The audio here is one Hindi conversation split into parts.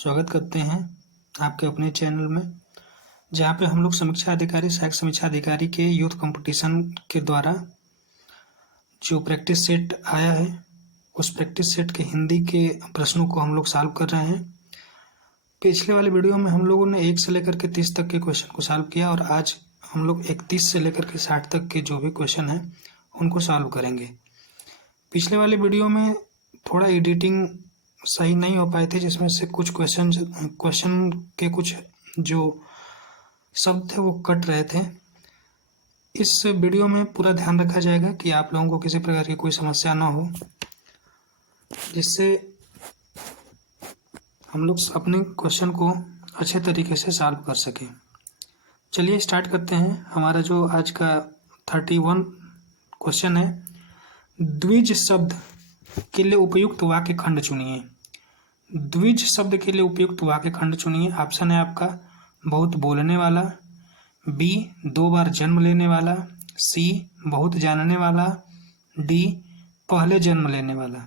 स्वागत करते हैं आपके अपने चैनल में, जहाँ पे हम लोग समीक्षा अधिकारी, सहायक समीक्षा अधिकारी के यूथ कंपटीशन के द्वारा जो प्रैक्टिस सेट आया है उस प्रैक्टिस सेट के हिंदी के प्रश्नों को हम लोग सॉल्व कर रहे हैं। पिछले वाले वीडियो में हम लोगों ने 1 से लेकर के 30 तक के क्वेश्चन को सॉल्व किया और आज हम लोग 31 से लेकर के 60 तक के जो भी क्वेश्चन हैं उनको सॉल्व करेंगे। पिछले वाले वीडियो में थोड़ा एडिटिंग सही नहीं हो पाए थे, जिसमें से कुछ क्वेश्चन के कुछ जो शब्द थे वो कट रहे थे। इस वीडियो में पूरा ध्यान रखा जाएगा कि आप लोगों को किसी प्रकार की कोई समस्या ना हो, जिससे हम लोग अपने क्वेश्चन को अच्छे तरीके से सॉल्व कर सकें। चलिए स्टार्ट करते हैं। हमारा जो आज का 31 क्वेश्चन है, द्विज शब्द के लिए उपयुक्त वाक्य खंड चुनिए। द्विज शब्द के लिए उपयुक्त वाक्य खंड चुनिए। ऑप्शन है आपका बहुत बोलने वाला, बी 2 बार जन्म लेने वाला, सी बहुत जानने वाला, डी पहले जन्म लेने वाला।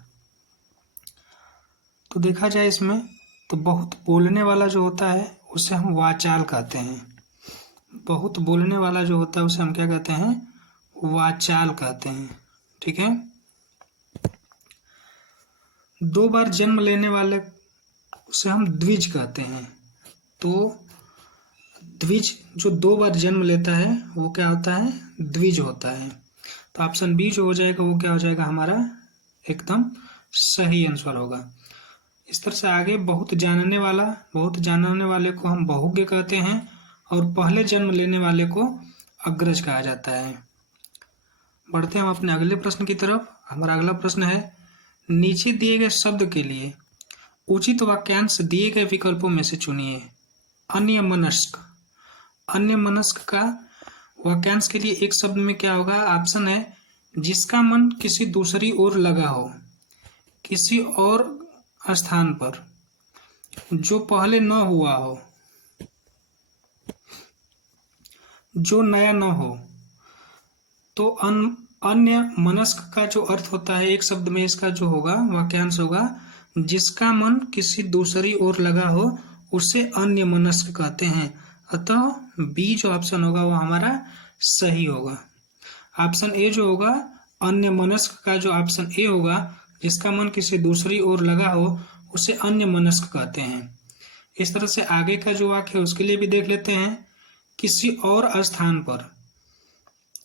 तो देखा जाए इसमें तो बहुत बोलने वाला जो होता है उसे हम वाचाल कहते हैं। बहुत बोलने वाला जो होता है उसे हम क्या कहते हैं? वाचाल कहते हैं। ठीक है। 2 बार जन्म लेने वाले उसे हम द्विज कहते हैं। तो द्विज जो 2 बार जन्म लेता है वो क्या होता है? द्विज होता है। तो ऑप्शन बी जो हो जाएगा वो क्या हो जाएगा? हमारा एकदम सही आंसर होगा। इस तरह से आगे बहुत जानने वाला, बहुत जानने वाले को हम बहुज्ञ कहते हैं और पहले जन्म लेने वाले को अग्रज कहा जाता है। बढ़ते हैं हम अपने अगले प्रश्न की तरफ। हमारा अगला प्रश्न है, नीचे दिए गए शब्द के लिए उचित वाक्यांश दिए गए विकल्पों में से चुनिए। अन्यमनस्क। अन्यमनस्क का वाक्यांश के लिए एक शब्द में क्या होगा? ऑप्शन है जिसका मन किसी दूसरी ओर लगा हो, किसी और स्थान पर, जो पहले न हुआ हो, जो नया न हो। तो अन्य मनस्क का जो अर्थ होता है एक शब्द में, इसका जो होगा वाक्यांश होगा जिसका मन किसी दूसरी ओर लगा हो उसे अन्य मनस्क कहते हैं। अतः बी जो ऑप्शन होगा वो हमारा सही होगा। ऑप्शन ए जो होगा अन्य मनस्क का जो ऑप्शन ए होगा, जिसका मन किसी दूसरी ओर लगा हो उसे अन्य मनस्क कहते हैं। इस तरह से आगे का जो वाक्य है उसके लिए भी देख लेते हैं। किसी और स्थान पर,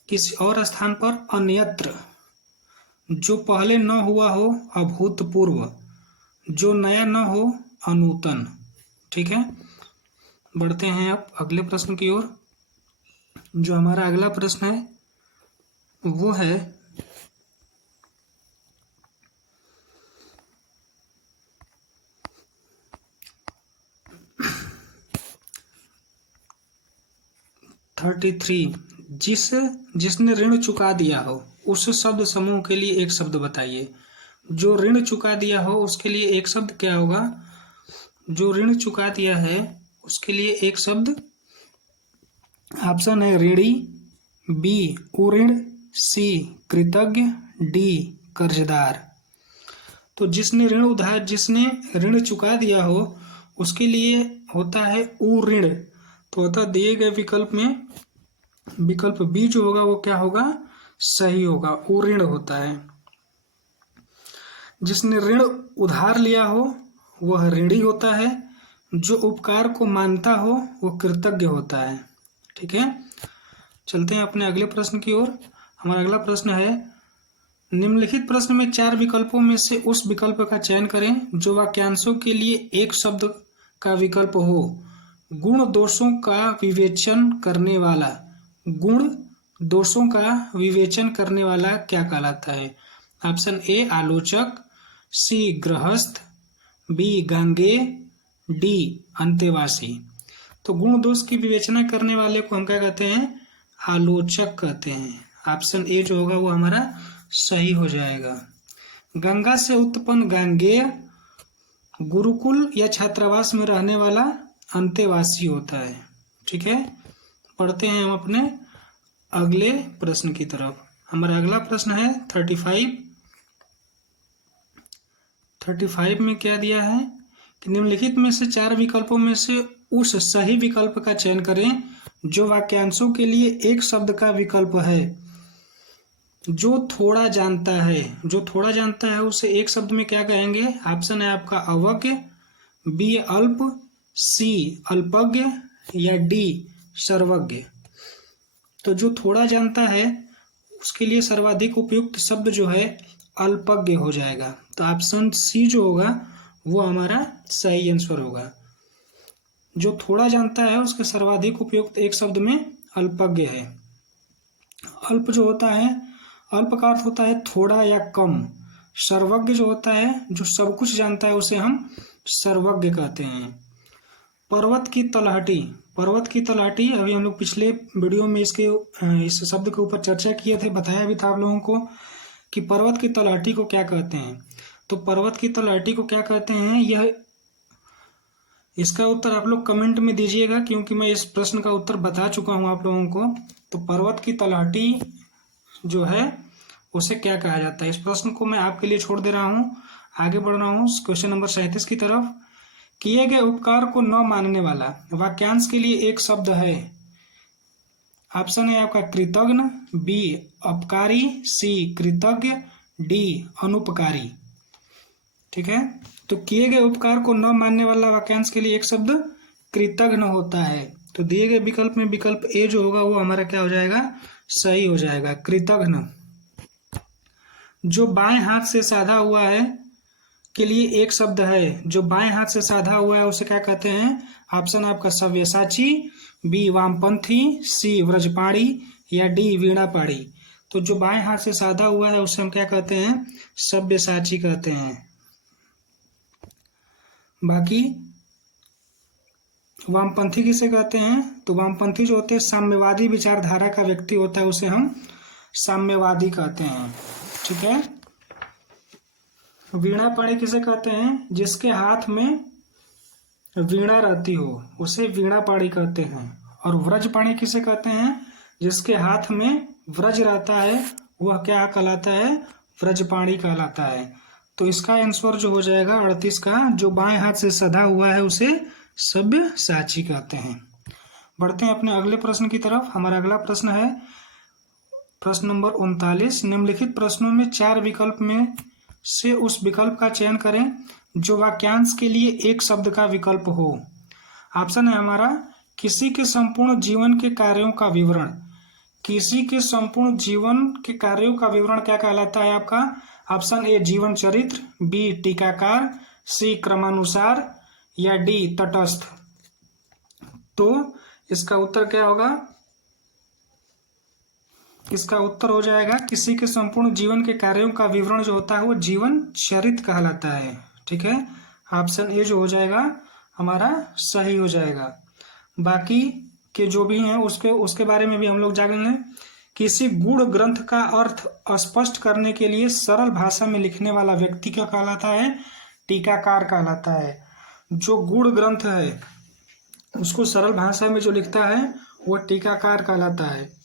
किसी और स्थान पर, अन्यत्र, जो पहले न हुआ हो अभूतपूर्व, जो नया न हो अनूतन। ठीक है। बढ़ते हैं अब अगले प्रश्न की ओर। जो हमारा अगला प्रश्न है वो है, जिसने ऋण चुका दिया हो उस शब्द समूह के लिए एक शब्द बताइए। जो ऋण चुका दिया हो उसके लिए एक शब्द क्या होगा? जो ऋण चुका दिया है उसके लिए एक शब्द, ऑप्शन है ऋणी, बी उऋण, सी कृतज्ञ, डी कर्जदार। तो जिसने ऋण चुका दिया हो उसके लिए होता है उऋण। तो अतः दिए गए विकल्प में विकल्प बी जो होगा वो क्या होगा? सही होगा, उऋण होता है। जिसने ऋण उधार लिया हो वह ऋणी होता है, जो उपकार को मानता हो वो कृतज्ञ होता है। ठीक है। चलते हैं अपने अगले प्रश्न की ओर। हमारा अगला प्रश्न है, निम्नलिखित प्रश्न में 4 विकल्पों में से उस विकल्प का चयन करें जो वाक्यांशों के लिए एक शब्द का विकल्प हो। गुण दोषों का विवेचन करने वाला, गुण दोषों का विवेचन करने वाला क्या कहलाता है? ऑप्शन ए आलोचक, सी गृहस्थ, बी गांगेय, डी अंतेवासी। तो गुण दोष की विवेचना करने वाले को हम क्या कहते हैं? आलोचक कहते हैं। ऑप्शन ए जो होगा वो हमारा सही हो जाएगा। गंगा से उत्पन्न गांगेय गुरुकुल या छात्रावास में रहने वाला अंतेवासी होता है। ठीक है। पढ़ते हैं हम अपने अगले प्रश्न की तरफ। हमारा अगला प्रश्न है 35 में क्या दिया है कि निम्नलिखित में से 4 विकल्पों में से उस सही विकल्प का चयन करें जो वाक्यांशों के लिए एक शब्द का विकल्प है। जो थोड़ा जानता है, जो थोड़ा जानता है उसे एक शब्द में क्या कहेंगे? ऑप्शन है आपका अवज्ञ, बी अल्प, सी अल्पज्ञ या डी सर्वज्ञ। तो जो थोड़ा जानता है उसके लिए सर्वाधिक उपयुक्त शब्द जो है अल्पज्ञ हो जाएगा। तो ऑप्शन सी जो होगा वो हमारा सही आंसर होगा। जो थोड़ा जानता है उसके सर्वाधिक उपयुक्त एक शब्द में अल्पज्ञ है। अल्प जो होता है, अल्प का अर्थ होता है थोड़ा या कम। सर्वज्ञ जो होता है जो सब कुछ जानता है उसे हम सर्वज्ञ कहते हैं। पर्वत की तलहटी, पर्वत की तलहटी अभी हम लोग पिछले वीडियो में इस शब्द के ऊपर चर्चा किए थे, बताया भी था आप लोगों को कि पर्वत की तलहटी को क्या कहते हैं। तो पर्वत की तलहटी को क्या कहते हैं, यह इसका उत्तर आप लोग कमेंट में दीजिएगा, क्योंकि मैं इस प्रश्न का उत्तर बता चुका हूं आप लोगों को। तो पर्वत की तलहटी जो है उसे क्या कहा जाता है, इस प्रश्न को मैं आपके लिए छोड़ दे रहा हूं। आगे बढ़ रहा हूं क्वेश्चन नंबर 37 की तरफ। किए गए उपकार को न मानने वाला वाक्यांश के लिए एक शब्द है। ऑप्शन है आपका कृतज्ञ, बी अपकारी, सी कृतज्ञ, डी अनुपकारी। ठीक है, तो किए गए उपकार को न मानने वाला वाक्यांश के लिए एक शब्द कृतज्ञ होता है। तो दिए गए विकल्प में विकल्प ए जो होगा वो हमारा क्या हो जाएगा, सही हो जाएगा, कृतज्ञ। जो बाएं हाथ से साधा हुआ है के लिए एक शब्द है, जो बाएं हाथ से साधा हुआ है उसे क्या कहते हैं? ऑप्शन आपका सव्यसाची, बी वामपंथी, सी व्रजपाणी या डी वीणापाणी। तो जो बाएं हाथ से साधा हुआ है उसे हम क्या कहते हैं? सव्यसाची कहते हैं। बाकी वामपंथी किसे कहते हैं? तो वामपंथी जो होते हैं साम्यवादी विचारधारा का व्यक्ति होता है उसे हम साम्यवादी कहते हैं। ठीक है, वीणापाणी किसे कहते हैं? जिसके हाथ में वीणा रहती हो उसे वीणापाणी कहते हैं। और व्रजपाणी किसे कहते हैं? जिसके हाथ में व्रज रहता है वह क्या कहलाता है? व्रजपाणी कहलाता है। तो इसका आंसर जो हो जाएगा 38 का, जो बाएं हाथ से सधा हुआ है उसे सव्यसाची कहते हैं। बढ़ते हैं अपने अगले प्रश्न की तरफ। हमारा अगला प्रश्न है प्रश्न नंबर 39। निम्नलिखित प्रश्नों में 4 विकल्प में से उस विकल्प का चयन करें जो वाक्यांश के लिए एक शब्द का विकल्प हो। ऑप्शन है हमारा किसी के संपूर्ण जीवन के कार्यों का विवरण। किसी के संपूर्ण जीवन के कार्यों का विवरण क्या कहलाता है आपका? ऑप्शन ए जीवन चरित्र, बी टीकाकार, सी क्रमानुसार या डी तटस्थ। तो इसका उत्तर क्या होगा? इसका उत्तर हो जाएगा किसी के संपूर्ण जीवन के कार्यों का विवरण जो होता है वो जीवन चरित्र कहलाता है। ठीक है, ऑप्शन ए जो हो जाएगा हमारा सही हो जाएगा। बाकी के जो भी हैं उसके बारे में भी हम लोग जान लें। किसी गूढ़ ग्रंथ का अर्थ स्पष्ट करने के लिए सरल भाषा में लिखने वाला व्यक्ति क्या कहलाता है? टीकाकार कहलाता है। जो गूढ़ ग्रंथ है उसको सरल भाषा में जो लिखता है वो टीकाकार कहलाता है।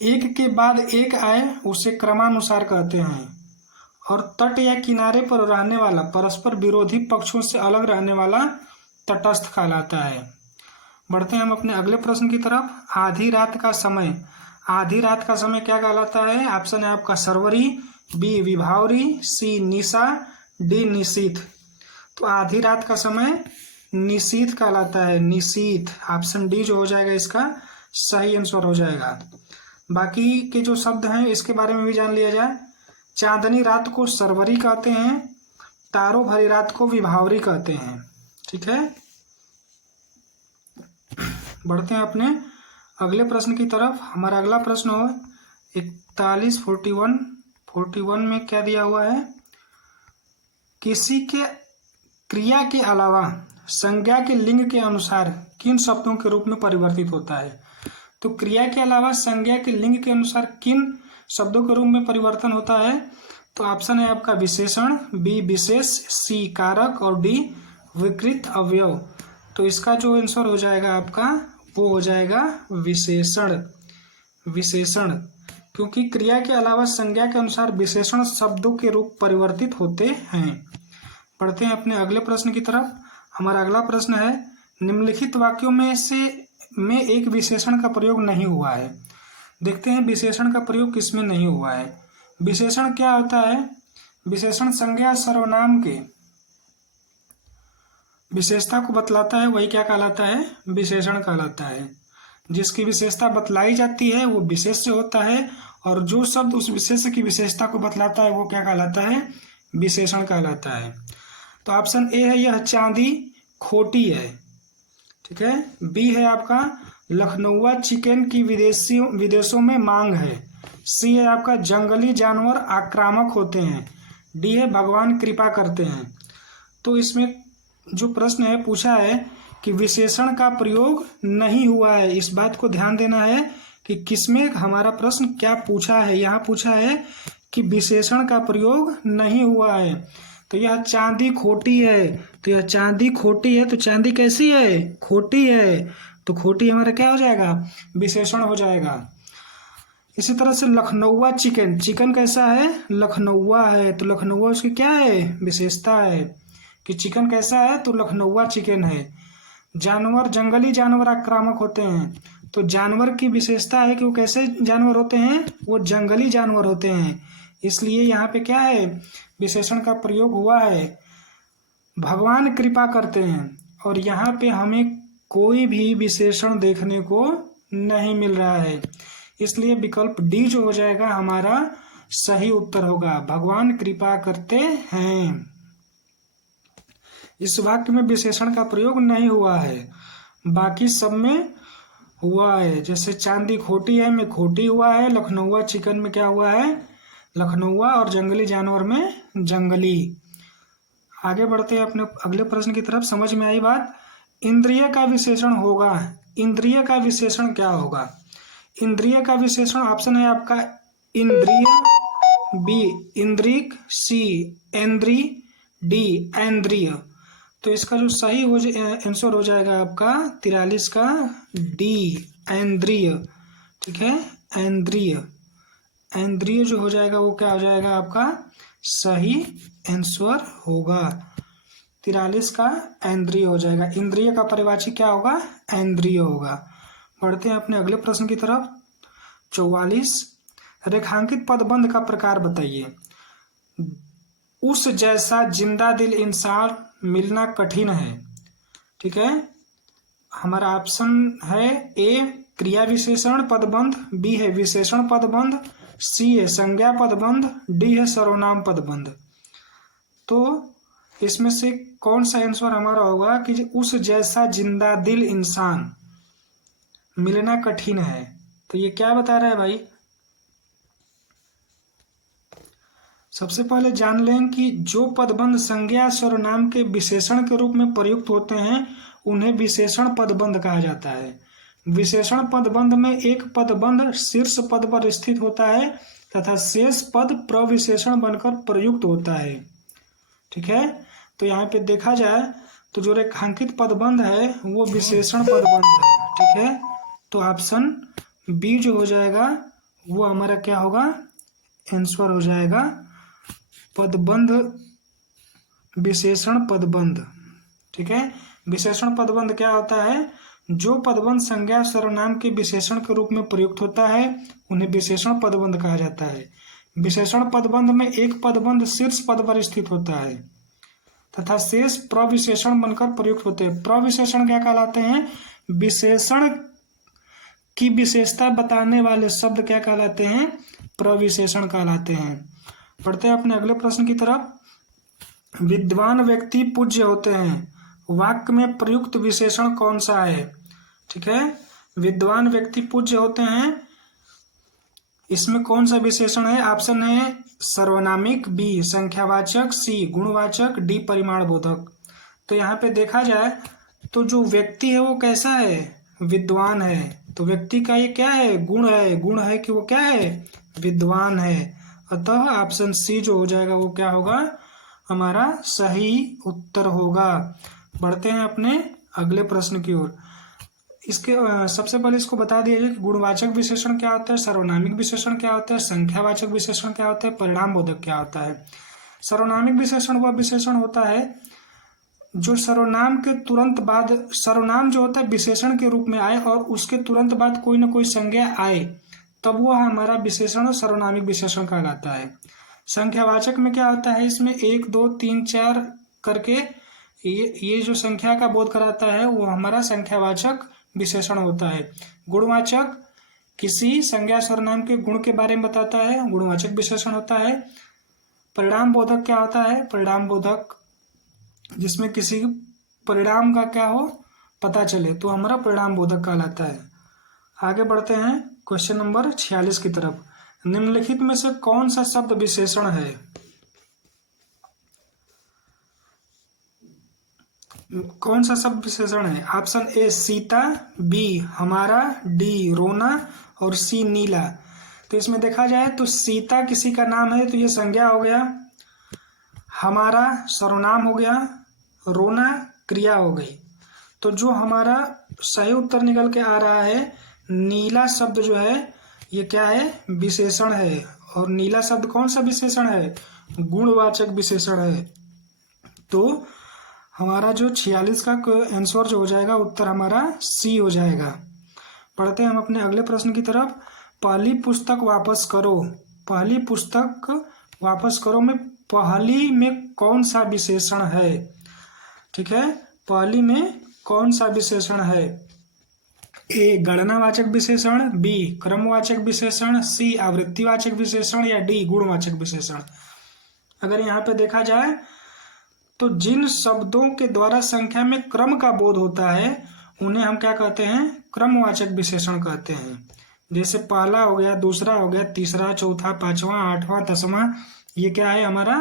एक के बाद एक आए उसे क्रमानुसार कहते हैं। और तट या किनारे पर रहने वाला परस्पर विरोधी पक्षों से अलग रहने वाला तटस्थ कहलाता है। बढ़ते हैं हम अपने अगले प्रश्न की तरफ। आधी रात का समय, आधी रात का समय क्या कहलाता है? ऑप्शन है आपका सरवरी, बी विभावरी, सी निशा, डी निशीथ। तो आधी रात का समय निशीथ कहलाता है, निशीथ। ऑप्शन डी जो हो जाएगा इसका सही आंसर हो जाएगा। बाकी के जो शब्द हैं इसके बारे में भी जान लिया जाए। चांदनी रात को सरवरी कहते हैं, तारों भरी रात को विभावरी कहते हैं। ठीक है, बढ़ते हैं अपने अगले प्रश्न की तरफ। हमारा अगला प्रश्न हो 41 में क्या दिया हुआ है? किसी के क्रिया के अलावा संज्ञा के लिंग के अनुसार किन शब्दों के रूप में परिवर्तित होता है? तो क्रिया के अलावा संज्ञा के लिंग के अनुसार किन शब्दों के रूप में परिवर्तन होता है? तो ऑप्शन है आपका विशेषण, बी विशेष, सी कारक और डी विकृत अवयव। तो इसका जो आंसर हो जाएगा आपका वो हो जाएगा विशेषण। विशेषण, क्योंकि क्रिया के अलावा संज्ञा के अनुसार विशेषण शब्दों के रूप परिवर्तित होते हैं। पढ़ते हैं अपने अगले प्रश्न की तरफ। हमारा अगला प्रश्न है, निम्नलिखित वाक्यों में एक विशेषण का प्रयोग नहीं हुआ है। देखते हैं विशेषण का प्रयोग किसमें नहीं हुआ है। विशेषण क्या होता है? विशेषण संज्ञा सर्वनाम के विशेषता को बतलाता है, वही क्या कहलाता है? विशेषण कहलाता है। जिसकी विशेषता बतलाई जाती है वो विशेष्य होता है, और जो शब्द उस विशेष्य की विशेषता को बतलाता है वो क्या कहलाता है? विशेषण कहलाता है। तो ऑप्शन ए है, यह चांदी खोटी है। ठीक है। बी है आपका, लखनऊआ चिकन की विदेशों में मांग है। सी है आपका, जंगली जानवर आक्रामक होते हैं। डी है, भगवान कृपा करते हैं। तो इसमें जो प्रश्न है पूछा है कि विशेषण का प्रयोग नहीं हुआ है। इस बात को ध्यान देना है कि किसमें हमारा प्रश्न क्या पूछा है। यहाँ पूछा है कि विशेषण का प्रयोग नहीं हुआ है। तो यह चांदी खोटी है, तो यह चांदी खोटी है, तो चांदी कैसी है? खोटी है। तो खोटी हमारा क्या हो जाएगा? विशेषण हो जाएगा। इसी तरह से लखनऊआ चिकन, चिकन कैसा है? लखनऊआ है, तो लखनऊआ उसकी क्या है? विशेषता है कि चिकन कैसा है, तो लखनऊआ चिकन है। जानवर, जंगली जानवर आक्रामक होते हैं, तो जानवर की विशेषता है कि वो कैसे जानवर होते हैं? वो जंगली जानवर होते हैं। इसलिए यहाँ पे क्या है? विशेषण का प्रयोग हुआ है। भगवान कृपा करते हैं, और यहाँ पे हमें कोई भी विशेषण देखने को नहीं मिल रहा है। इसलिए विकल्प डी जो हो जाएगा हमारा सही उत्तर होगा। भगवान कृपा करते हैं। इस वाक्य में विशेषण का प्रयोग नहीं हुआ है, बाकी सब में हुआ है। जैसे चांदी खोटी है में खोटी हुआ है, लखनऊआ चिकन में क्या हुआ है? लखनऊआ, और जंगली जानवर में जंगली। आगे बढ़ते हैं अपने अगले प्रश्न की तरफ। समझ में आई बात? इंद्रिय का विशेषण होगा। इंद्रिय का विशेषण क्या होगा? इंद्रिय का विशेषण ऑप्शन है आपका इंद्रिय, बी इंद्रिक, सी इंद्री, डी ऐन्द्रिय। तो इसका जो सही आंसर हो जाएगा आपका 43 का डी ऐन्द्रिय। ठीक है, ऐन्द्रिय। ऐन्द्रिय जो हो जाएगा वो क्या हो जाएगा आपका सही आंसर होगा। 43 का ऐन्द्रिय हो जाएगा। इंद्रिय का परिवाची क्या होगा? ऐन्द्रिय होगा। बढ़ते हैं अपने अगले प्रश्न की तरफ। 44, रेखांकित पदबंध का प्रकार बताइए। उस जैसा जिंदा दिल इंसान मिलना कठिन है। ठीक है, हमारा ऑप्शन है ए क्रिया विशेषण पदबंध, बी है विशेषण पदबंध, सी है संज्ञा पदबंध, डी है सर्वनाम पदबंध। तो इसमें से कौन सा आंसर हमारा होगा कि उस जैसा जिंदा दिल इंसान मिलना कठिन है? तो ये क्या बता रहा है भाई? सबसे पहले जान लें कि जो पदबंध संज्ञा सर्वनाम के विशेषण के रूप में प्रयुक्त होते हैं उन्हें विशेषण पदबंध कहा जाता है। विशेषण पदबंध में एक पदबंध शीर्ष पद पर स्थित होता है तथा शेष पद प्रविशेषण बनकर प्रयुक्त होता है। ठीक है, तो यहाँ पे देखा जाए तो जो रेखांकित पदबंध है वो विशेषण पदबंध है। ठीक है, तो ऑप्शन बी जो हो जाएगा वो हमारा क्या होगा? आंसर हो जाएगा पदबंध, विशेषण पदबंध। ठीक है, विशेषण पदबंध क्या होता है? जो पदबंध संज्ञा सर्वनाम के विशेषण के रूप में प्रयुक्त होता है उन्हें विशेषण पदबंध कहा जाता है। विशेषण पदबंध में एक पदबंध शीर्ष पद पर स्थित होता है तथा शेष प्रविशेषण बनकर प्रयुक्त होते हैं। प्रविशेषण क्या कहलाते हैं? विशेषण की विशेषता बताने वाले शब्द क्या कहलाते हैं? प्रविशेषण कहलाते हैं। पढ़ते हैं अपने अगले प्रश्न की तरफ। विद्वान व्यक्ति पूज्य होते हैं, वाक्य में प्रयुक्त विशेषण कौन सा है? ठीक है, विद्वान व्यक्ति पूज्य होते हैं, इसमें कौन सा विशेषण है? ऑप्शन है सर्वनामिक, बी संख्यावाचक, सी गुणवाचक, डी परिमाण बोधक। तो यहाँ पे देखा जाए तो जो व्यक्ति है वो कैसा है? विद्वान है। तो व्यक्ति का ये क्या है? गुण है। गुण है कि वो क्या है? विद्वान है। अतः ऑप्शन सी जो हो जाएगा वो क्या होगा? हमारा सही उत्तर होगा। बढ़ते हैं अपने अगले प्रश्न की ओर। इसके सबसे पहले इसको बता दिया जाए कि गुणवाचक विशेषण क्या होता है, सर्वनामिक विशेषण क्या होता है, संख्यावाचक विशेषण क्या होता है, परिणाम बोधक क्या होता है। सर्वनामिक विशेषण वह विशेषण होता है जो सर्वनाम के तुरंत बाद, सर्वनाम जो होता है विशेषण के रूप में आए और उसके तुरंत बाद कोई ना कोई संज्ञा आए, तब वह हमारा विशेषण सर्वनामिक विशेषण कहलाता है। संख्यावाचक में क्या होता है, इसमें 1 2 3 4 करके ये जो संख्या का बोध कराता है वो हमारा संख्यावाचक विशेषण होता है। गुणवाचक किसी संज्ञा सर्वनाम के गुण के बारे में बताता है, गुणवाचक विशेषण होता है। परिणाम बोधक क्या होता है, परिणाम बोधक जिसमें किसी परिणाम का क्या हो पता चले तो हमारा परिणाम बोधक कहलाता है। आगे बढ़ते हैं क्वेश्चन नंबर 46 की तरफ। निम्नलिखित में से कौन सा शब्द विशेषण है? कौन सा शब्द विशेषण है? ऑप्शन ए सीता, बी हमारा, डी रोना और सी नीला। तो इसमें देखा जाए तो सीता किसी का नाम है तो ये संज्ञा हो गया, हमारा सर्वनाम हो गया, रोना क्रिया हो गई। तो जो हमारा सही उत्तर निकल के आ रहा है, नीला शब्द जो है ये क्या है, विशेषण है। और नीला शब्द कौन सा विशेषण है? गुणवाचक विशेषण है। तो हमारा जो 46 का आंसर जो हो जाएगा, उत्तर हमारा सी हो जाएगा। पढ़ते हैं हम अपने अगले प्रश्न की तरफ। पहली पुस्तक वापस करो, पहली पुस्तक वापस करो में पहली में कौन सा विशेषण है? ठीक है, पहली में कौन सा विशेषण है? ए गणनावाचक विशेषण, बी क्रमवाचक विशेषण, सी आवृत्तिवाचक विशेषण या डी गुणवाचक विशेषण। अगर यहाँ पे देखा जाए तो जिन शब्दों के द्वारा संख्या में क्रम का बोध होता है उन्हें हम क्या कहते हैं? क्रमवाचक विशेषण कहते हैं। जैसे पहला हो गया, दूसरा हो गया, तीसरा, चौथा, पांचवा, आठवां, 10वां, ये क्या है? हमारा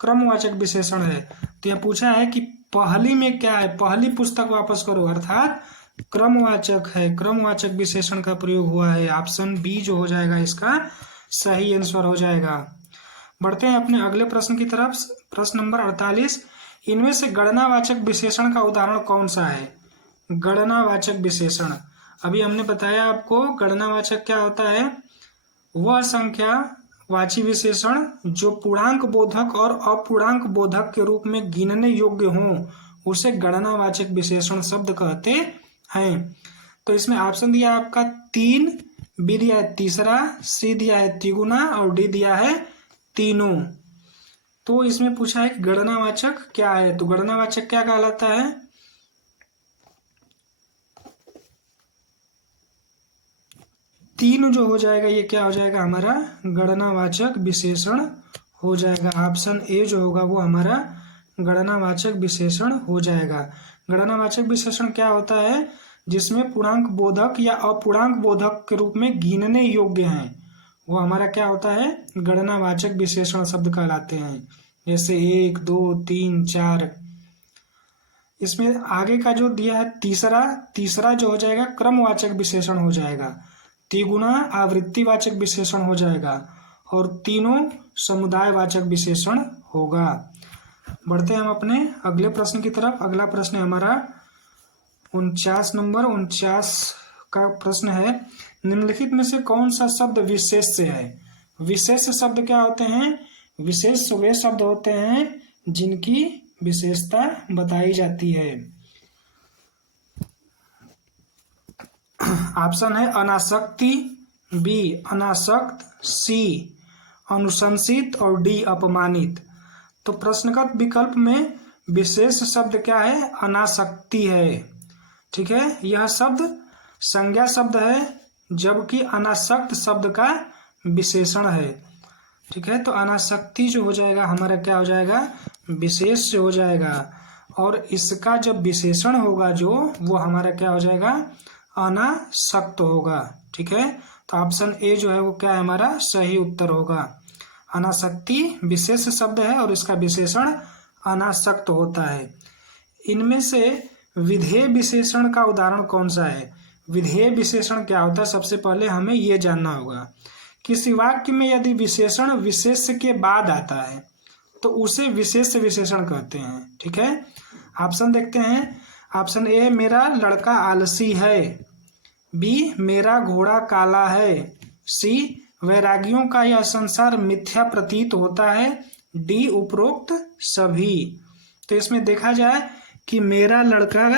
क्रमवाचक विशेषण है। तो यह पूछा है कि पहली में क्या है? पहली पुस्तक वापस करो, अर्थात क्रमवाचक है, क्रमवाचक विशेषण का प्रयोग हुआ है। ऑप्शन बी जो हो जाएगा इसका सही आंसर हो जाएगा। बढ़ते हैं अपने अगले प्रश्न की तरफ। प्रश्न नंबर 48। इनमें से गणनावाचक विशेषण का उदाहरण कौन सा है? गणनावाचक विशेषण, अभी हमने बताया आपको गणनावाचक क्या होता है, वह संख्यावाची विशेषण जो पूर्णांक बोधक और अपूर्णांक बोधक के रूप में गिनने योग्य हों उसे गणनावाचक विशेषण शब्द कहते हैं। तो इसमें ऑप्शन दिया आपका 3, बी दिया है तीसरा, सी दिया है तिगुना और डी दिया है तीनों। तो इसमें पूछा है कि गणनावाचक क्या है, तो गणनावाचक क्या कहलाता है? तीन जो हो जाएगा ये क्या हो जाएगा? हमारा गणनावाचक विशेषण हो जाएगा। ऑप्शन ए जो होगा वो हमारा गणनावाचक विशेषण हो जाएगा। गणनावाचक विशेषण क्या होता है? जिसमें पूर्णांक बोधक या अपूर्णांक बोधक के रूप में गिनने योग्य हैं, वो हमारा क्या होता है? गणनावाचक विशेषण शब्द कहलाते हैं। जैसे 1 2 3 4। इसमें आगे का जो दिया है तीसरा जो हो जाएगा क्रमवाचक विशेषण हो जाएगा, तिगुना आवृत्तिवाचक विशेषण हो जाएगा और तीनों समुदायवाचक विशेषण होगा। बढ़ते हैं हम अपने अगले प्रश्न की तरफ। अगला प्रश्न है हमारा 49 नंबर 49 का प्रश्न है। निम्नलिखित में से कौन सा शब्द विशेष है? विशेष शब्द क्या होते हैं? विशेष वे शब्द होते हैं जिनकी विशेषता बताई जाती है। ऑप्शन है अनासक्ति, बी अनासक्त, सी अनुशंसित और डी अपमानित। तो प्रश्नगत विकल्प में विशेष शब्द क्या है? अनासक्ति है। ठीक है, यह शब्द संज्ञा शब्द है जबकि अनासक्त शब्द का विशेषण है। ठीक है, तो अनासक्ति जो हो जाएगा हमारा क्या हो जाएगा? विशेष जो हो जाएगा और इसका जब विशेषण होगा जो वो हमारा क्या हो जाएगा? अनासक्त होगा। ठीक है, तो ऑप्शन ए जो है वो क्या है? हमारा सही उत्तर होगा। अनासक्ति विशेष शब्द है और इसका विशेषण अनासक्त होता है। इनमें से विधेय विशेषण का उदाहरण कौन सा है? विधेय विशेषण क्या होता है? सबसे पहले हमें ये जानना होगा। किसी वाक्य में यदि विशेषण विशेष के बाद आता है तो उसे विशेष विशेषण कहते हैं। ठीक है, ऑप्शन देखते हैं। ऑप्शन ए मेरा लड़का आलसी है, बी मेरा घोड़ा काला है, सी वैरागियों का यह संसार मिथ्या प्रतीत होता है, डी उपरोक्त सभी। तो इसमें देखा जाए कि मेरा लड़का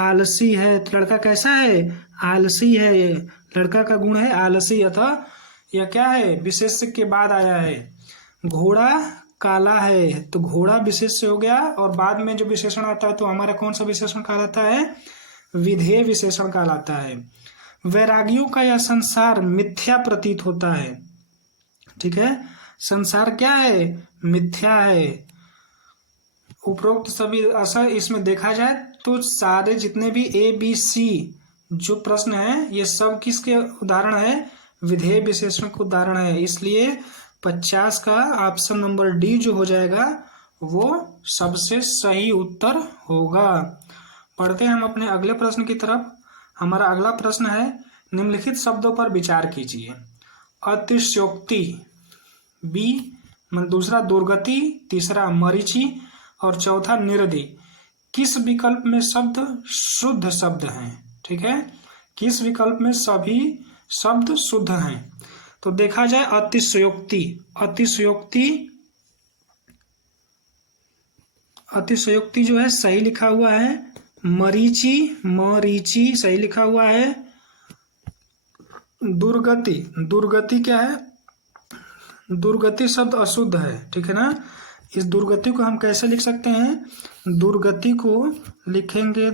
आलसी है, तो लड़का कैसा है? आलसी है। लड़का का गुण है आलसी, अतः यह क्या है? विशेष्य के बाद आया है। घोड़ा काला है, तो घोड़ा विशेष्य हो गया, और बाद में जो विशेषण आता है तो हमारा कौन सा विशेषण कहलाता है? विधेय विशेषण कहलाता है। वैरागियों का यह संसार मिथ्या प्रतीत होता है। ठीक है, संसार क्या है? मिथ्या है। उपरोक्त सभी असर इसमें देखा जाए तो सारे जितने भी ए बी सी जो प्रश्न है ये सब किसके उदाहरण है? विधेय विशेषण के उदाहरण है। इसलिए 50 का ऑप्शन नंबर डी जो हो जाएगा वो सबसे सही उत्तर होगा। पढ़ते हैं हम अपने अगले प्रश्न की तरफ। हमारा अगला प्रश्न है, निम्नलिखित शब्दों पर विचार कीजिए। अतिशयोक्ति, बी दूसरा दुर्गति, तीसरा मरीचि और चौथा निरधि। किस विकल्प में शब्द शुद्ध शब्द हैं? ठीक है, किस विकल्प में सभी शब्द शुद्ध हैं? तो देखा जाए अतिशयोक्ति, अतिशयोक्ति जो है सही लिखा हुआ है। मरीचि सही लिखा हुआ है। दुर्गति क्या है? दुर्गति शब्द अशुद्ध है। ठीक है ना, इस दुर्गति को हम कैसे लिख सकते हैं? दुर्गति को लिखेंगे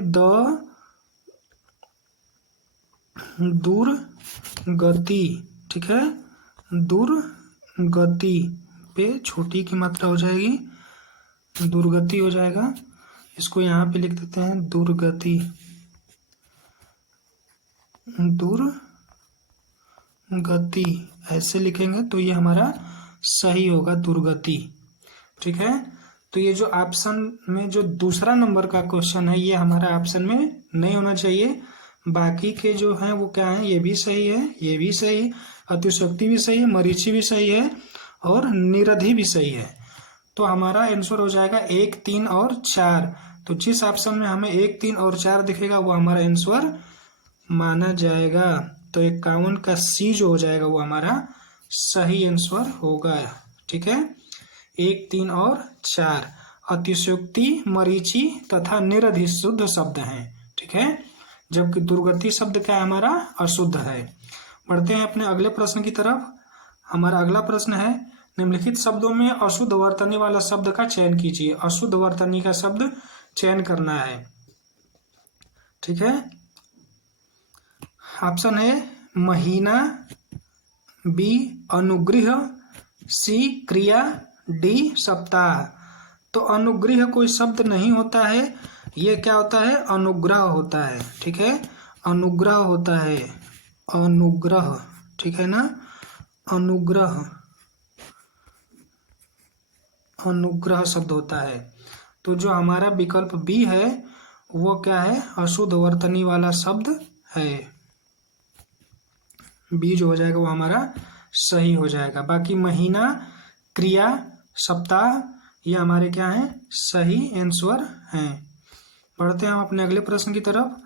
दुर्गति। ठीक है, दुर्गति पे छोटी की मात्रा हो जाएगी, दुर्गति हो जाएगा। इसको यहाँ पे लिख देते हैं दुर्गति, दुर्गति ऐसे लिखेंगे तो ये हमारा सही होगा, दुर्गति। ठीक है, तो ये जो ऑप्शन में जो दूसरा नंबर का क्वेश्चन है ये हमारा ऑप्शन में नहीं होना चाहिए। बाकी के जो हैं वो क्या है? ये भी सही है, ये भी सही, अतिशयोक्ति भी सही है, मरीचि भी सही है और निरधि भी सही है। तो हमारा आंसर हो जाएगा 1, 3 और 4। तो जिस ऑप्शन में हमें 1, 3 और 4 दिखेगा वो हमारा आंसर माना जाएगा। तो 51 का सी जो हो जाएगा वो हमारा सही आंसर होगा। ठीक है, 1, 3 और 4 अतिशयोक्ति, मरीचि तथा निरधि शुद्ध शब्द हैं। ठीक है, जबकि दुर्गति शब्द क्या है? हमारा अशुद्ध है। बढ़ते हैं अपने अगले प्रश्न की तरफ। हमारा अगला प्रश्न है, निम्नलिखित शब्दों में अशुद्ध वर्तनी वाला शब्द का चयन कीजिए। अशुद्ध वर्तनी का शब्द चयन करना है। ठीक है, ऑप्शन है महीना, बी अनुग्रह, सी क्रिया, डी सप्ताह। तो अनुग्रह कोई शब्द नहीं होता है, ये क्या होता है? अनुग्रह होता है। ठीक है, अनुग्रह होता है, अनुग्रह। ठीक है ना, अनुग्रह शब्द होता है। तो जो हमारा विकल्प बी है वो क्या है? अशुद्ध वर्तनी वाला शब्द है। बी जो हो जाएगा वो हमारा सही हो जाएगा। बाकी महीना, क्रिया, सप्ताह ये हमारे क्या हैं? सही आंसर हैं। पढ़ते हैं हम अपने अगले प्रश्न की तरफ।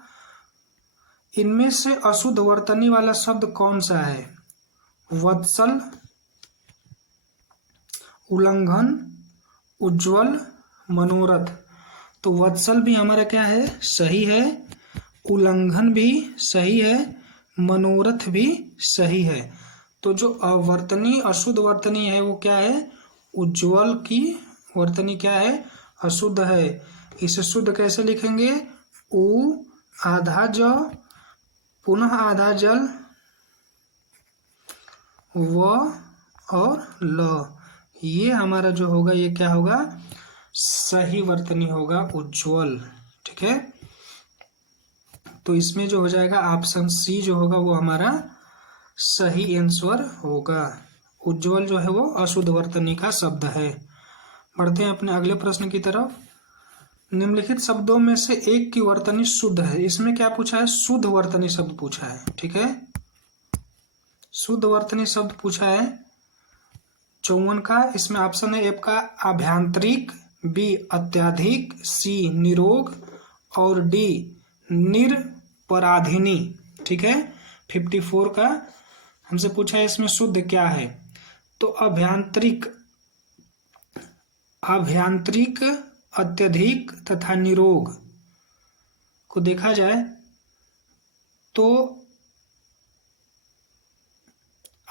इनमें से अशुद्ध वर्तनी वाला शब्द कौन सा है? वत्सल, उल्लंघन, उज्ज्वल, मनोरथ। तो वत्सल भी हमारा क्या है? सही है। उल्लंघन भी सही है, मनोरथ भी सही है। तो जो अवर्तनी अशुद्ध वर्तनी है वो क्या है? उज्ज्वल की वर्तनी क्या है? अशुद्ध है। इसे शुद्ध कैसे लिखेंगे? उ आधा ज पुनः आधा जल व और ल, ये हमारा जो होगा ये क्या होगा? सही वर्तनी होगा, उज्ज्वल। ठीक है, तो इसमें जो हो जाएगा ऑप्शन सी जो होगा वो हमारा सही आंसर होगा। उज्ज्वल जो है वो अशुद्ध वर्तनी का शब्द है। बढ़ते हैं अपने अगले प्रश्न की तरफ। निम्नलिखित शब्दों में से एक की वर्तनी शुद्ध है। इसमें क्या पूछा है? शुद्ध वर्तनी शब्द पूछा है। ठीक है, शुद्ध वर्तनी शब्द पूछा है 54 का। इसमें ऑप्शन है ए का आभ्यंतरिक, बी अत्याधिक, सी निरोग और डी निरपराधिनी। ठीक है, 54 का हमसे पूछा है इसमें शुद्ध क्या है? तो आभ्यंतरिक आभ्यंतरिक, अत्यधिक तथा निरोग को देखा जाए तो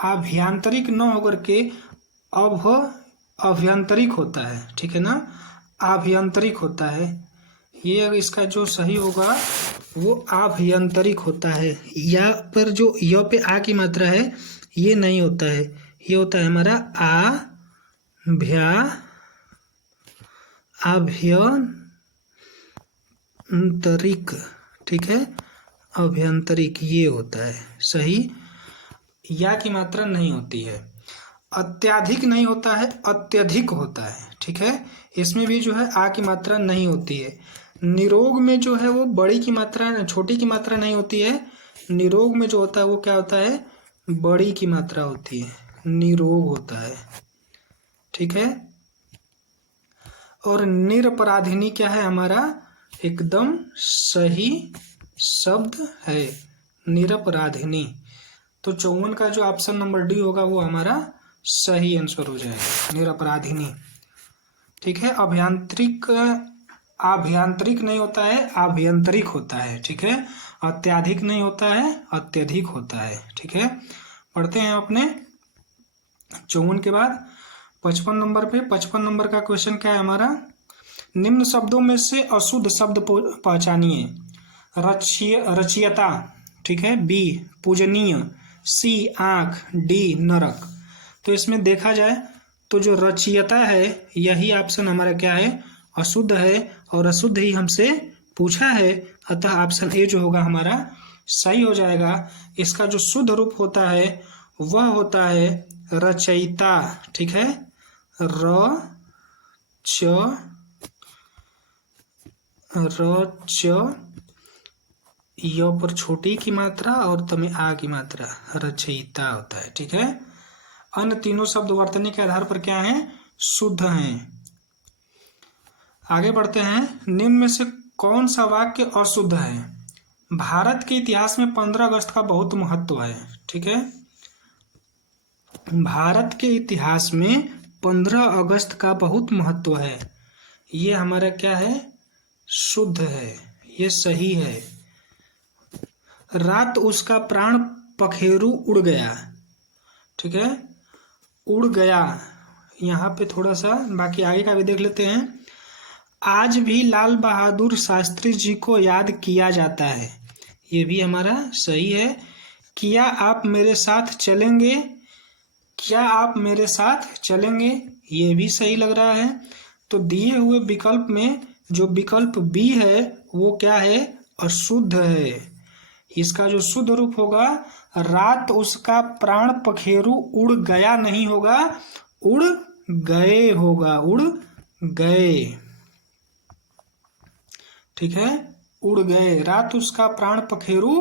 आभ्यंतरिक न होकर के अभ्यंतरिक होता है, ठीक है ना, आभ्यंतरिक होता है। ये इसका जो सही होगा वो आभ्यंतरिक होता है। या पर जो य पे आ की मात्रा है ये नहीं होता है, ये होता है हमारा आभ्यंतरिक, ठीक है, अभ्यंतरिक ये होता है सही। या की मात्रा नहीं होती है। अत्याधिक नहीं होता है, अत्यधिक होता है, ठीक है, इसमें भी जो है आ की मात्रा नहीं होती है। निरोग में जो है वो बड़ी की मात्रा, छोटी की मात्रा नहीं होती है। निरोग में जो होता है वो क्या होता है, बड़ी की मात्रा होती है, निरोग होता है, ठीक है। और निरपराधिनी क्या है हमारा, एकदम सही शब्द है, निरपराधिनी। तो 54 का जो ऑप्शन नंबर डी होगा वो हमारा सही आंसर हो जाएगा, निरपराधिनी, ठीक है। आभ्यंतरिक नहीं होता है, आभ्यंतरिक होता है, ठीक है। अत्याधिक नहीं होता है, अत्यधिक होता है, ठीक है। पढ़ते हैं अपने 54 के बाद 55 नंबर पे। 55 नंबर का क्वेश्चन क्या है हमारा, निम्न शब्दों में से अशुद्ध शब्द पहचानिए। रचयिता, ठीक है, बी पूजनीय, सी आँख, डी नरक। तो इसमें देखा जाए तो जो रचयिता है यही ऑप्शन हमारा क्या है, अशुद्ध है, और अशुद्ध ही हमसे पूछा है, अतः ऑप्शन ए जो होगा हमारा सही हो जाएगा। इसका जो शुद्ध रूप होता है वह होता है रचयिता, ठीक है, य पर छोटी की मात्रा और तमे आ की मात्रा, रचयिता होता है, ठीक है। अन्य तीनों शब्द वर्तनी के आधार पर क्या हैं, शुद्ध हैं। आगे बढ़ते हैं। निम्न में से कौन सा वाक्य अशुद्ध है। भारत के इतिहास में 15 अगस्त का बहुत महत्व है, ठीक है। भारत के इतिहास में 15 अगस्त का बहुत महत्व है। ये हमारा क्या है, शुद्ध है, ये सही है। रात उसका प्राण पखेरु उड़ गया, ठीक है, उड़ गया। यहाँ पे थोड़ा सा बाकी आगे का भी देख लेते हैं। आज भी लाल बहादुर शास्त्री जी को याद किया जाता है, ये भी हमारा सही है। क्या आप मेरे साथ चलेंगे, क्या आप मेरे साथ चलेंगे, ये भी सही लग रहा है। तो दिए हुए विकल्प में जो विकल्प बी है वो क्या है, अशुद्ध है। इसका जो शुद्ध रूप होगा, रात उसका प्राण पखेरु उड़ गया नहीं होगा, उड़ गए होगा, उड़ गए, ठीक है, उड़ गए। रात उसका प्राण पखेरु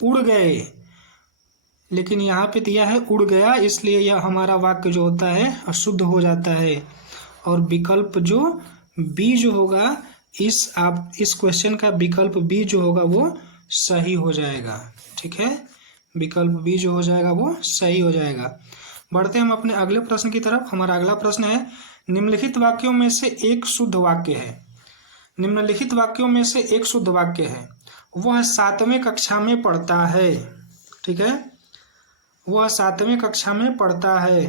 उड़ गए, लेकिन यहाँ पे दिया है उड़ गया, इसलिए यह हमारा वाक्य जो होता है अशुद्ध हो जाता है। और विकल्प जो बी जो होगा, इस क्वेश्चन का विकल्प बी जो होगा वो सही हो जाएगा, ठीक है, विकल्प बी जो हो जाएगा वो सही हो जाएगा। बढ़ते हैं हम अपने अगले प्रश्न की तरफ। हमारा अगला प्रश्न है, निम्नलिखित वाक्यों में से एक शुद्ध वाक्य है। निम्नलिखित वाक्यों में से एक शुद्ध वाक्य है, वह 7वें कक्षा में पढ़ता है, ठीक है, वह 7वें कक्षा में पढ़ता है।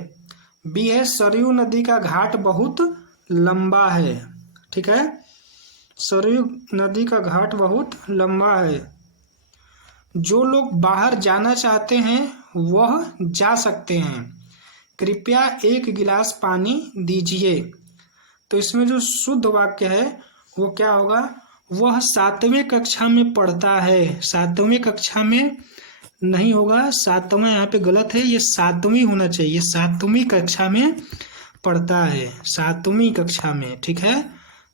बी है, सरयू नदी का घाट बहुत लंबा है, ठीक है, सरयू नदी का घाट बहुत लंबा है। जो लोग बाहर जाना चाहते हैं वह जा सकते हैं, कृपया 1 गिलास पानी दीजिए। तो इसमें जो शुद्ध वाक्य है वो क्या होगा, वह 7वें कक्षा में पढ़ता है। 7वें कक्षा में नहीं होगा, 7वां यहाँ पे गलत है, ये 7वीं होना चाहिए, 7वीं कक्षा में पढ़ता है, 7वीं कक्षा में, ठीक है,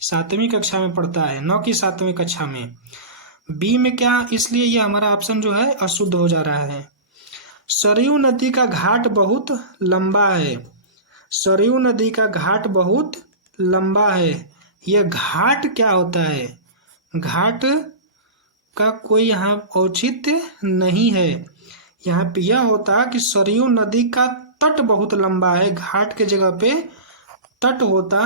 7वीं कक्षा में पढ़ता है, न कि 7वें कक्षा में। बी में क्या, इसलिए ये हमारा ऑप्शन जो है अशुद्ध हो जा रहा है। सरयू नदी का घाट बहुत लंबा है, सरयू नदी का घाट बहुत लंबा है। यह घाट क्या होता है, घाट का कोई यहाँ औचित्य नहीं है। यहाँ पे यह होता कि सरयू नदी का तट बहुत लंबा है, घाट के जगह पे तट होता,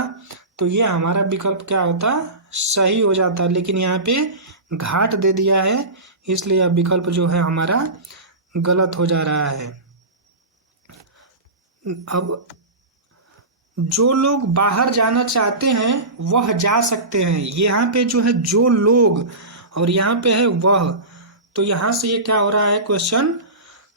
तो ये हमारा विकल्प क्या होता, सही हो जाता। लेकिन यहाँ पे घाट दे दिया है, इसलिए यह विकल्प जो है हमारा गलत हो जा रहा है। अब जो लोग बाहर जाना चाहते हैं वह जा सकते हैं, यहाँ पे जो है जो लोग और यहाँ पे है वह, तो यहाँ से ये क्या हो रहा है, क्वेश्चन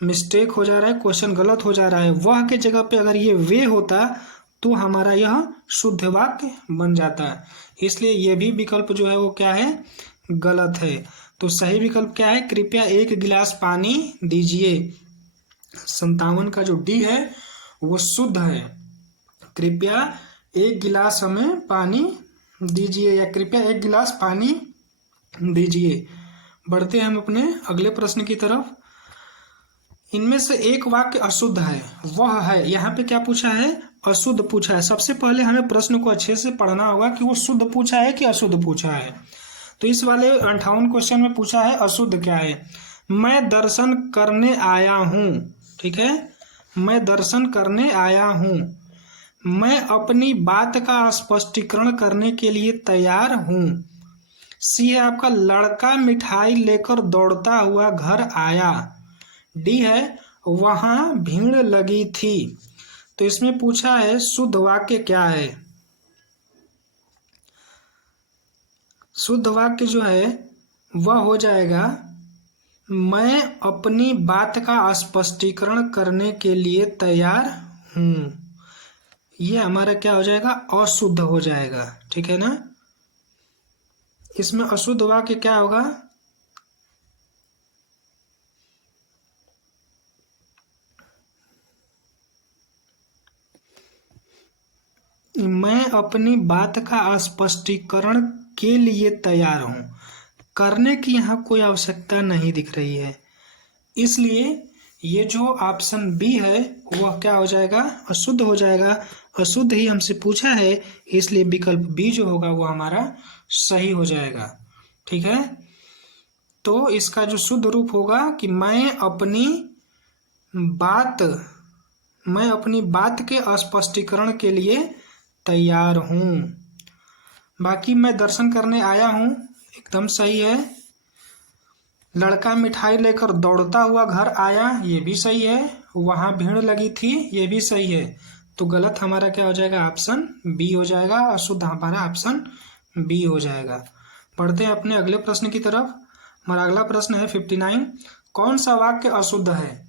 मिस्टेक हो जा रहा है, क्वेश्चन गलत हो जा रहा है। वह के जगह पे अगर ये वे होता तो हमारा यह शुद्ध वाक्य बन जाता है, इसलिए ये भी विकल्प जो है वो क्या है, गलत है। तो सही विकल्प क्या है, कृपया 1 गिलास पानी दीजिए। 57 का जो डी है वो शुद्ध है, कृपया 1 गिलास हमें पानी दीजिए या कृपया 1 गिलास पानी दीजिए। बढ़ते हैं हम अपने अगले प्रश्न की तरफ। इनमें से एक वाक्य अशुद्ध है, वह है, यहाँ पे क्या पूछा है, अशुद्ध पूछा है। सबसे पहले हमें प्रश्न को अच्छे से पढ़ना होगा कि वो शुद्ध पूछा है कि अशुद्ध पूछा है। तो इस वाले 58 क्वेश्चन में पूछा है अशुद्ध क्या है, मैं दर्शन करने आया हूँ, ठीक है, मैं दर्शन करने आया हूँ, मैं अपनी बात का स्पष्टीकरण करने के लिए तैयार हूँ। सी है आपका, लड़का मिठाई लेकर दौड़ता हुआ घर आया। डी है, वहाँ भीड़ लगी थी। तो इसमें पूछा है शुद्ध वाक्य क्या है। शुद्ध वाक्य जो है वह हो जाएगा, मैं अपनी बात का स्पष्टीकरण करने के लिए तैयार हूँ। ये हमारा क्या हो जाएगा, अशुद्ध हो जाएगा, ठीक है ना। इसमें अशुद्ध वाक्य क्या होगा, मैं अपनी बात का स्पष्टीकरण के लिए तैयार हूँ, करने की यहाँ कोई आवश्यकता नहीं दिख रही है, इसलिए ये जो ऑप्शन बी है वह क्या हो जाएगा, अशुद्ध हो जाएगा। अशुद्ध ही हमसे पूछा है, इसलिए विकल्प बी जो होगा वो हमारा सही हो जाएगा, ठीक है। तो इसका जो शुद्ध रूप होगा कि मैं अपनी बात के स्पष्टीकरण के लिए तैयार हूँ। बाकी मैं दर्शन करने आया हूँ एकदम सही है। लड़का मिठाई लेकर दौड़ता हुआ घर आया, ये भी सही है। वहाँ भीड़ लगी थी, ये भी सही है। तो गलत हमारा क्या हो जाएगा, ऑप्शन बी हो जाएगा, अशुद्ध हमारा ऑप्शन बी हो जाएगा। बढ़ते हैं अपने अगले प्रश्न की तरफ। हमारा अगला प्रश्न है 59, कौन सा वाक्य अशुद्ध है।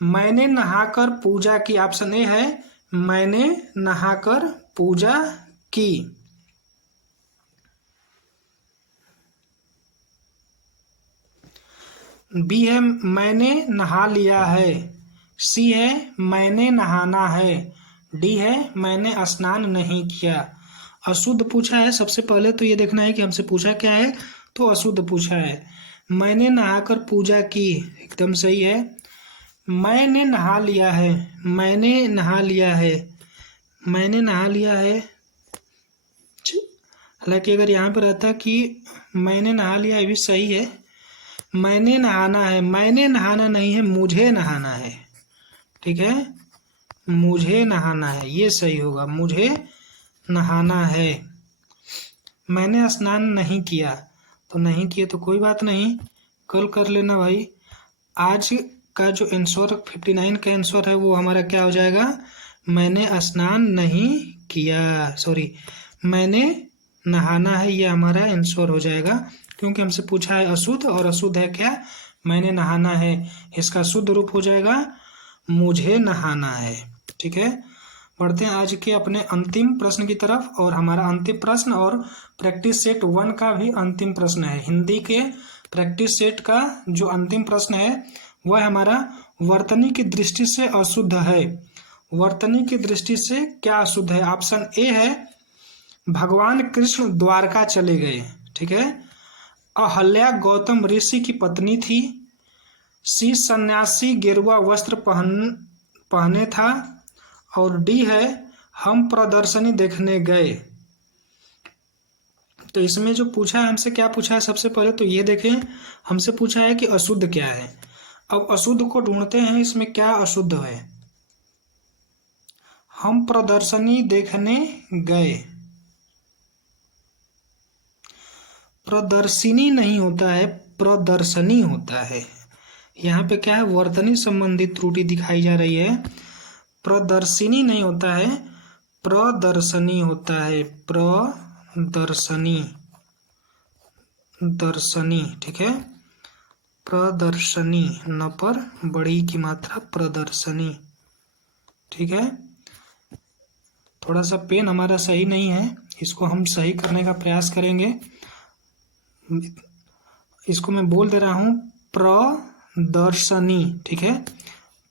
मैंने नहाकर पूजा की, ऑप्शन ए है मैंने नहाकर पूजा की। बी है मैंने नहा लिया है। सी है मैंने नहाना है। डी है मैंने स्नान नहीं किया। अशुद्ध पूछा है, सबसे पहले तो ये देखना है कि हमसे पूछा क्या है, तो अशुद्ध पूछा है। मैंने नहाकर पूजा की, एकदम सही है। मैंने नहा लिया है, मैंने नहा लिया है, मैंने नहा लिया है। हालांकि अगर यहाँ पर रहता कि मैंने नहा लिया, ये भी सही है। मैंने नहाना है, मैंने नहाना नहीं है, मुझे नहाना है, ठीक है, मुझे नहाना है, ये सही होगा, मुझे नहाना है। मैंने स्नान नहीं किया, तो नहीं किया तो कोई बात नहीं, कल कर लेना भाई। आज का जो आंसर 59 का आंसर है वो हमारा क्या हो जाएगा, मैंने स्नान नहीं किया, सॉरी मैंने नहाना है, ये हमारा आंसर हो जाएगा। क्योंकि हमसे पूछा है अशुद्ध, और अशुद्ध है क्या, मैंने नहाना है। इसका शुद्ध रूप हो जाएगा मुझे नहाना है, ठीक है। बढ़ते हैं आज के अपने अंतिम प्रश्न की तरफ, और हमारा अंतिम प्रश्न और प्रैक्टिस सेट 1 का भी अंतिम प्रश्न है। हिंदी के प्रैक्टिस सेट का जो अंतिम प्रश्न है वह हमारा वर्तनी की दृष्टि से अशुद्ध है। वर्तनी की दृष्टि से क्या अशुद्ध है। ऑप्शन ए है भगवान कृष्ण द्वारका चले गए, ठीक है। अहल्या गौतम ऋषि की पत्नी थी। सी सन्यासी गेरुआ वस्त्र पहने था। और डी है हम प्रदर्शनी देखने गए। तो इसमें जो पूछा है हमसे, क्या पूछा है, सबसे पहले तो ये देखें, हमसे पूछा है कि अशुद्ध क्या है। अब अशुद्ध को ढूंढते हैं, इसमें क्या अशुद्ध है। हम प्रदर्शनी देखने गए, प्रदर्शिनी नहीं होता है, प्रदर्शनी होता है। यहाँ पे क्या है, वर्तनी संबंधी त्रुटि दिखाई जा रही है। प्रदर्शिनी नहीं होता है, प्रदर्शनी होता है, प्रदर्शनी, दर्शनी, ठीक है, प्रदर्शनी, न पर बड़ी की मात्रा, प्रदर्शनी, ठीक है। थोड़ा सा पेन हमारा सही नहीं है, इसको हम सही करने का प्रयास करेंगे। इसको मैं बोल दे रहा हूँ प्रदर्शनी, ठीक है।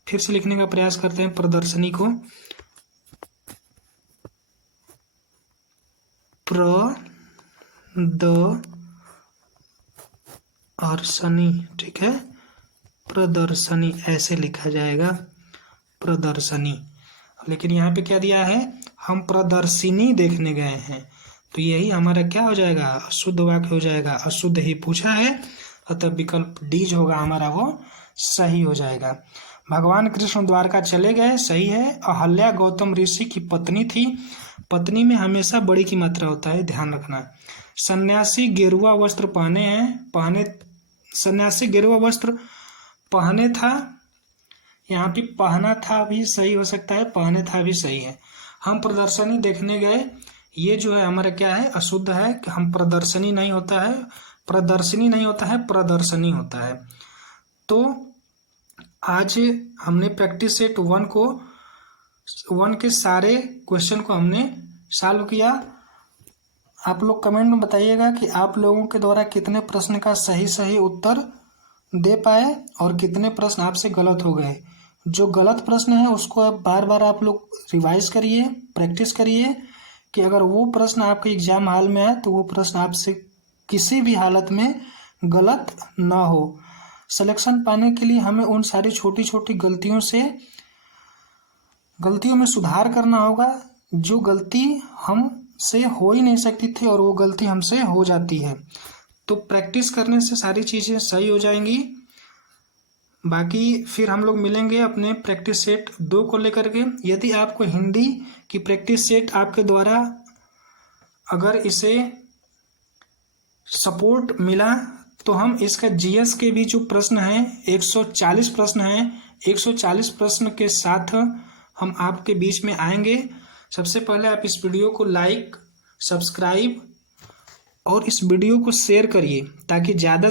फिर से लिखने का प्रयास करते हैं प्रदर्शनी को, प्रदर्शनी, ठीक है, प्रदर्शनी ऐसे लिखा जाएगा, प्रदर्शनी। लेकिन यहाँ पे क्या दिया है, हम प्रदर्शिनी देखने गए हैं, तो यही हमारा क्या हो जाएगा, अशुद्ध वाक्य हो जाएगा। अशुद्ध ही पूछा है, अतः विकल्प डी जो होगा हमारा वो सही हो जाएगा। भगवान कृष्ण द्वारका चले गए, सही है। अहल्या गौतम ऋषि की पत्नी थी, पत्नी में हमेशा बड़ी की मात्रा होता है, ध्यान रखना। सन्यासी गेरुआ वस्त्र पहने, सन्यासी गेरुआ वस्त्र पहने था, यहाँ पे पहना था भी सही हो सकता है, पहने था भी सही है। हम प्रदर्शनी देखने गए, ये जो है हमारा क्या है, अशुद्ध है। हम प्रदर्शनी नहीं होता है, प्रदर्शनी नहीं होता है, प्रदर्शनी होता है। तो आज हमने प्रैक्टिस सेट 1 के सारे क्वेश्चन को हमने सॉल्व किया। आप लोग कमेंट में बताइएगा कि आप लोगों के द्वारा कितने प्रश्न का सही उत्तर दे पाए और कितने प्रश्न आपसे गलत हो गए। जो गलत प्रश्न है उसको अब बार बार आप लोग रिवाइज करिए, प्रैक्टिस करिए, कि अगर वो प्रश्न आपके एग्जाम हॉल में आए तो वो प्रश्न आपसे किसी भी हालत में गलत ना हो। सिलेक्शन पाने के लिए हमें उन सारी छोटी छोटी गलतियों में सुधार करना होगा, जो गलती हमसे हो ही नहीं सकती थी और वो गलती हमसे हो जाती है। तो प्रैक्टिस करने से सारी चीज़ें सही हो जाएंगी। बाकी फिर हम लोग मिलेंगे अपने प्रैक्टिस सेट 2 को लेकर के। यदि आपको हिंदी की प्रैक्टिस सेट आपके द्वारा अगर इसे सपोर्ट मिला तो हम इसका जीएस के भी जो प्रश्न हैं 140 प्रश्न हैं, 140 प्रश्न के साथ हम आपके बीच में आएंगे। सबसे पहले आप इस वीडियो को लाइक, सब्सक्राइब और इस वीडियो को शेयर करिए ताकि ज़्यादा